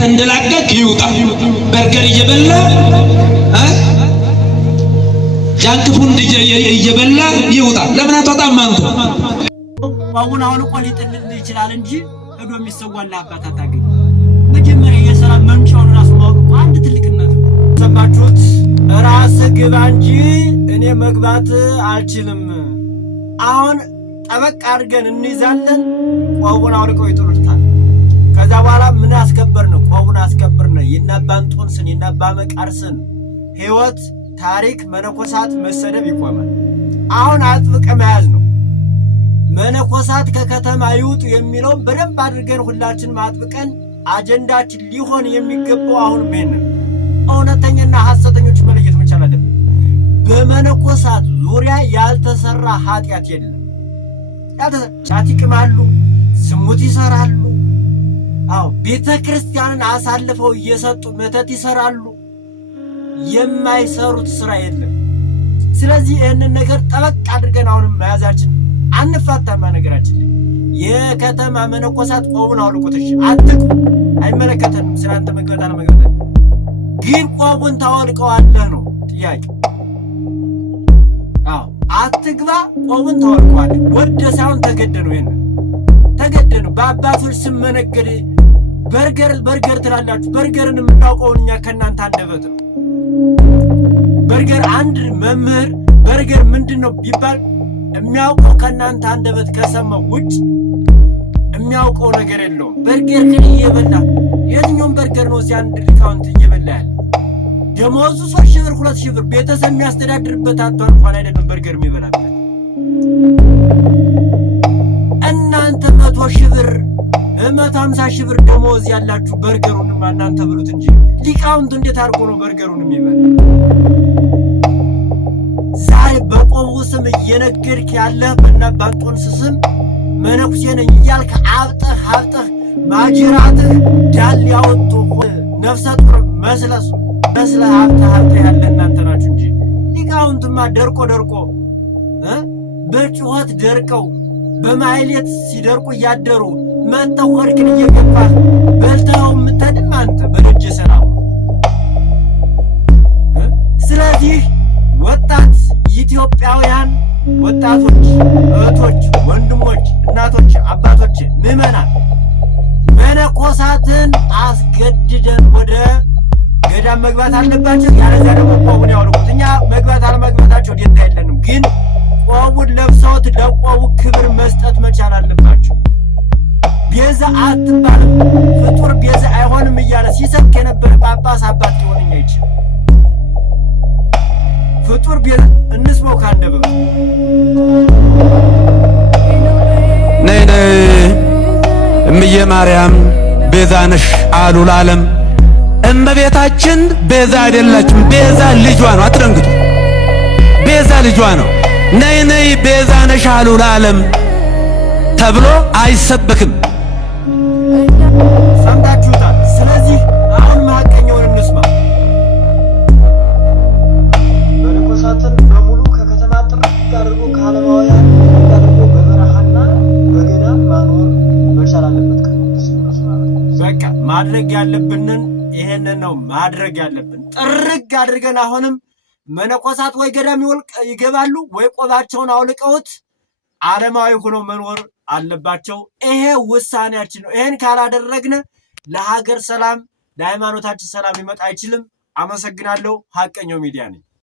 እየተንደላቀቅ ይውጣ። በርገር እየበላ ጃንክፉን እየበላ ይውጣ። ለምን አትወጣም አንተ? አሁን እኮ ሊጥልል ይችላል እንጂ ሄዶ የሚሰዋል አባት አታገኝ። መጀመሪያ የሰላም መንቻውን ራስ ማወቅ አንድ ትልቅነት ሰማችሁት። ራስ ግባ እንጂ እኔ መግባት አልችልም። አሁን ጠበቅ አድርገን እንይዛለን። ቆቡን አውልቀው ይጥሉታል። ከዛ በኋላ ምን አስከበርን? ቆቡን አስከበርን። የናባ እንጦንስን የናባ መቃርስን ህይወት ታሪክ መነኮሳት መሰደብ ይቆማል። አሁን አጥብቀ መያዝ ነው። መነኮሳት ከከተማ ይውጡ የሚለውን በደንብ አድርገን ሁላችንም አጥብቀን አጀንዳችን ሊሆን የሚገባው አሁን ምን እውነተኛና ሐሰተኞች መለየት መቻል አለብን። በመነኮሳት ዙሪያ ያልተሰራ ኃጢአት የለም። ጫት ይቅማሉ፣ ዝሙት ይሰራሉ፣ ቤተክርስቲያንን አሳልፈው እየሰጡ መተት ይሰራሉ። የማይሰሩት ስራ የለም። ስለዚህ ይህንን ነገር ጠበቅ አድርገን አሁንም መያዛችን አንፋታማ ነገራችን ላይ የከተማ መነኮሳት ቆቡን አውልቁት። እሺ አትቁ፣ አይመለከተንም ስላንተ መግባት አለመግባት፣ ግን ቆቡን ታወልቀዋለህ ነው ጥያቄ። አትግባ፣ ቆቡን ታወልቀዋለህ። ወደ ሳይሆን ተገደ ነው። ይሄን ተገደ ነው። በአባቶች ስም መነገድ በርገር ትላላችሁ። በርገርን የምናውቀው እኛ ከእናንተ አንደበት ነው። በርገር አንድ መምህር በርገር ምንድነው ቢባል የሚያውቀው ከእናንተ አንደበት ከሰማው ውጭ የሚያውቀው ነገር የለውም። በርገር ግን እየበላ የትኛውም በርገር ነው ሲያንድ ዲካውንት እየበላ ያለ ደሞዙ 3,000 ብር 2,000 ብር ቤተሰብ የሚያስተዳድርበት አጥቷል እንኳን አይደለም በርገር የሚበላበት። እናንተ 100,000 ብር 150,000 ብር ደሞዝ ያላችሁ በርገሩንማ እናንተ ብሉት እንጂ ሊቃውንቱ እንዴት አድርጎ ነው በርገሩን የሚበላ? ዛሬ በቆቡ ስም እየነገርክ ያለህ በእናባ እንጦንስ ስም መነኩሴ ነኝ እያልክ አብጠህ ማጅራትህ ዳል ያወጡ ነፍሰ ጡር መስለህ ሀብተ ያለ እናንተ ናችሁ እንጂ ሊቃውንቱማ ደርቆ በጩኸት ደርቀው በማይሌት ሲደርቁ እያደሩ መተው ወርቅን እየገባህ በልተው የምትሄድም አንተ በደጀ ሰላም። ስለዚህ ወጣት ኢትዮጵያውያን ወጣቶች፣ እህቶች፣ ወንድሞች፣ እናቶች፣ አባቶች፣ ምዕመናን መነኮሳትን አስገድደን ወደ ገዳም መግባት አለባቸው። ያለዚያ ደግሞ ቆቡን ያውልቁት። እኛ መግባት አለመግባታቸው ደንታ የለንም፣ ግን ቆቡን ለብሰውት ለቆቡ ክብር መስጠት መቻል አለባቸው። ቤዛ አትባልም፣ ፍጡር ቤዛ አይሆንም እያለ ሲሰብክ የነበረ ጳጳስ አባት ሊሆንኛ ይችላል። ፍጡር ቤዛ እንስማው ካንደበው ነይ እምዬ ማርያም ቤዛ ነሽ አሉ ለዓለም። እመቤታችን ቤዛ አይደላችም፣ ቤዛ ልጇ ነው። አትደንግጡ፣ ቤዛ ልጇ ነው። ነይ ቤዛ ነሽ አሉ ለዓለም ተብሎ አይሰበክም። ሰምታችሁታል። ስለዚህ አሁን ማቀኛውን እንስማ። መነኮሳትን በሙሉ ከከተማ ጥርቅ አድርጎ ከዓለማውያን አድርጎ በበረሃና በገዳም ማኖር መቻል አለበት። በቃ ማድረግ ያለብንን ይሄንን ነው ማድረግ ያለብን። ጥርግ አድርገን አሁንም መነኮሳት ወይ ገዳም ይገባሉ ወይ ቆባቸውን አውልቀውት ዓለማዊ ሆነው መኖር አለባቸው። ይሄ ውሳኔያችን ነው። ይሄን ካላደረግን ለሀገር ሰላም ለሃይማኖታችን ሰላም ሊመጣ አይችልም። አመሰግናለሁ። ሐቀኛው ሚዲያ ነኝ።